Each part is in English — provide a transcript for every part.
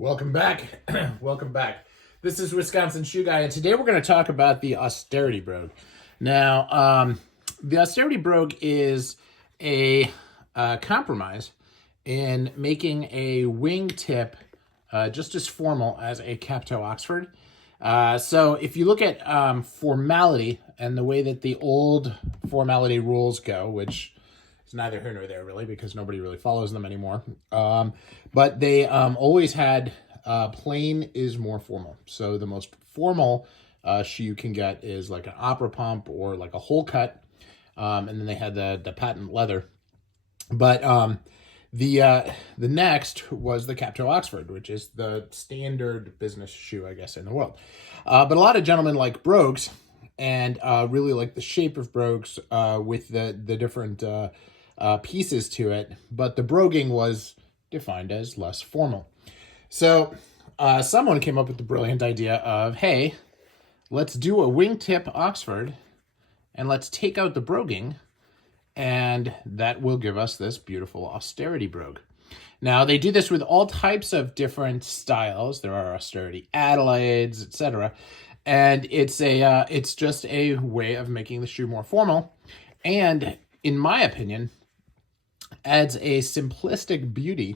Welcome back. Welcome back. This is Wisconsin Shoe Guy, and today we're going to talk about the Austerity brogue. Now, the Austerity brogue is a compromise in making a wingtip just as formal as a cap-toe Oxford. So if you look at formality and the way that the old formality rules go, which is neither here nor there really because nobody really follows them anymore, but they always had plain is more formal. So the most formal shoe you can get is like an opera pump or like a hole cut, and then they had the patent leather. But the next was the cap-toe Oxford, which is the standard business shoe, I guess, in the world. But a lot of gentlemen like brogues and really like the shape of brogues with the different pieces to it. But the broguing was defined as less formal. So someone came up with the brilliant idea of, hey, let's do a wingtip Oxford and let's take out the broguing, and that will give us this beautiful Austerity brogue. Now, they do this with all types of different styles. There are Austerity Adelaides, etc. And it's just a way of making the shoe more formal. And in my opinion, adds a simplistic beauty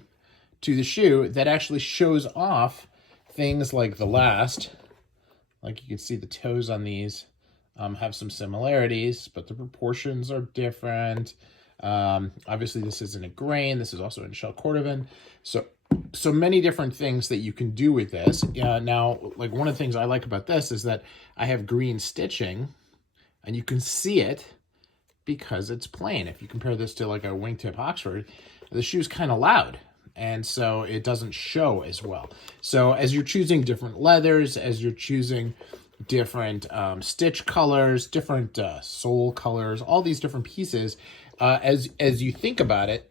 to the shoe that actually shows off things like the last. Like you can see the toes on these have some similarities, but the proportions are different. Obviously, this isn't a grain. This is also in shell cordovan. So many different things that you can do with this. Now, like one of the things I like about this is that I have green stitching, and you can see it because it's plain. If you compare this to like a wingtip Oxford, the shoe's kind of loud, and so it doesn't show as well. So as you're choosing different leathers, as you're choosing different stitch colors, different sole colors, all these different pieces, as you think about it,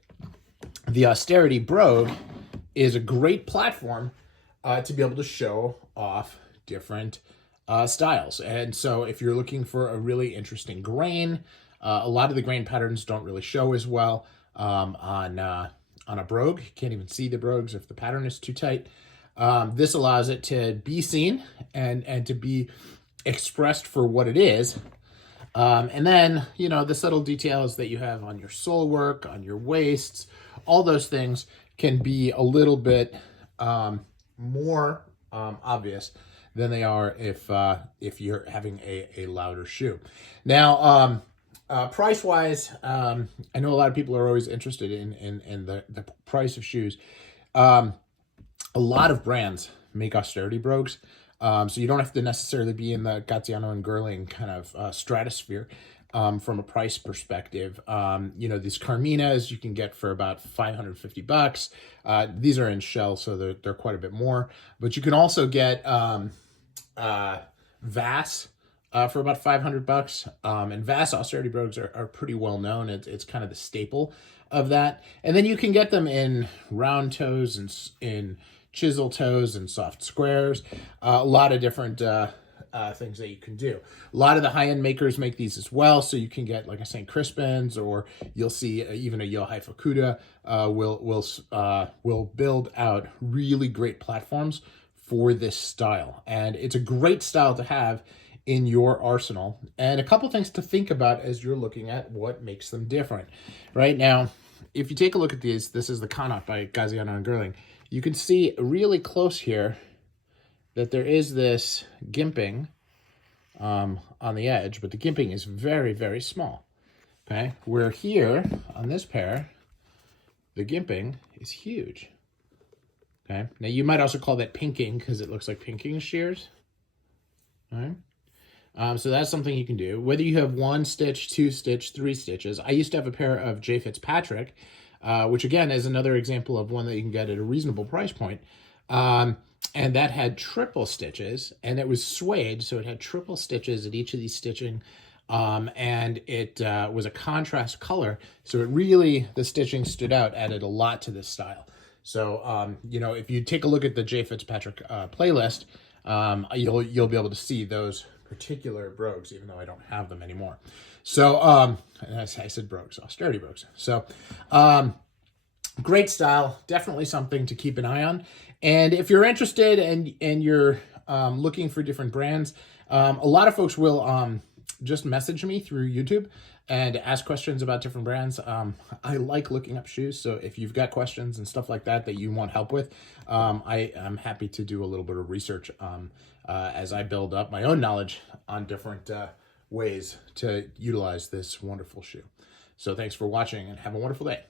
the Austerity brogue is a great platform to be able to show off different styles. And so if you're looking for a really interesting grain, a lot of the grain patterns don't really show as well on a brogue. You can't even see the brogues if the pattern is too tight. This allows it to be seen and to be expressed for what it is. And then, you know, the subtle details that you have on your sole work, on your waists, all those things can be a little bit more obvious than they are if you're having a louder shoe. Now, price-wise, I know a lot of people are always interested in the price of shoes. A lot of brands make Austerity brogues, so you don't have to necessarily be in the Gaziano and Girling kind of stratosphere from a price perspective. You know, these Carminas you can get for about $550. These are in shell, so they're quite a bit more. But you can also get Vass for about $500. And Vass Austerity brogues are pretty well known. It's kind of the staple of that. And then you can get them in round toes and in chisel toes and soft squares. A lot of different things that you can do. A lot of the high-end makers make these as well, so you can get like a St. Crispin's, or you'll see even a Yohei Fukuda will build out really great platforms for this style. And it's a great style to have in your arsenal. And a couple things to think about as you're looking at what makes them different. Right now, if you take a look at these, this is the Connaught by Gaziano and Girling. You can see really close here that there is this gimping on the edge, but the gimping is very, very small. Okay, where here on this pair, the gimping is huge. Okay, now you might also call that pinking because it looks like pinking shears. All right. So that's something you can do. Whether you have 1 stitch, 2 stitch, 3 stitches. I used to have a pair of J. Fitzpatrick, which again is another example of one that you can get at a reasonable price point. And that had triple stitches, and it was suede, so it had triple stitches at each of these stitching. And it was a contrast color, so it really, the stitching stood out, added a lot to this style. So, you know, if you take a look at the J. Fitzpatrick playlist, you'll be able to see those particular brogues, even though I don't have them anymore. So, as I said, brogues, Austerity brogues. So, Great style, definitely something to keep an eye on. And if you're interested and you're looking for different brands, a lot of folks will just message me through YouTube and ask questions about different brands. I like looking up shoes, so if you've got questions and stuff like that that you want help with, I'm happy to do a little bit of research as I build up my own knowledge on different ways to utilize this wonderful shoe. So thanks for watching and have a wonderful day.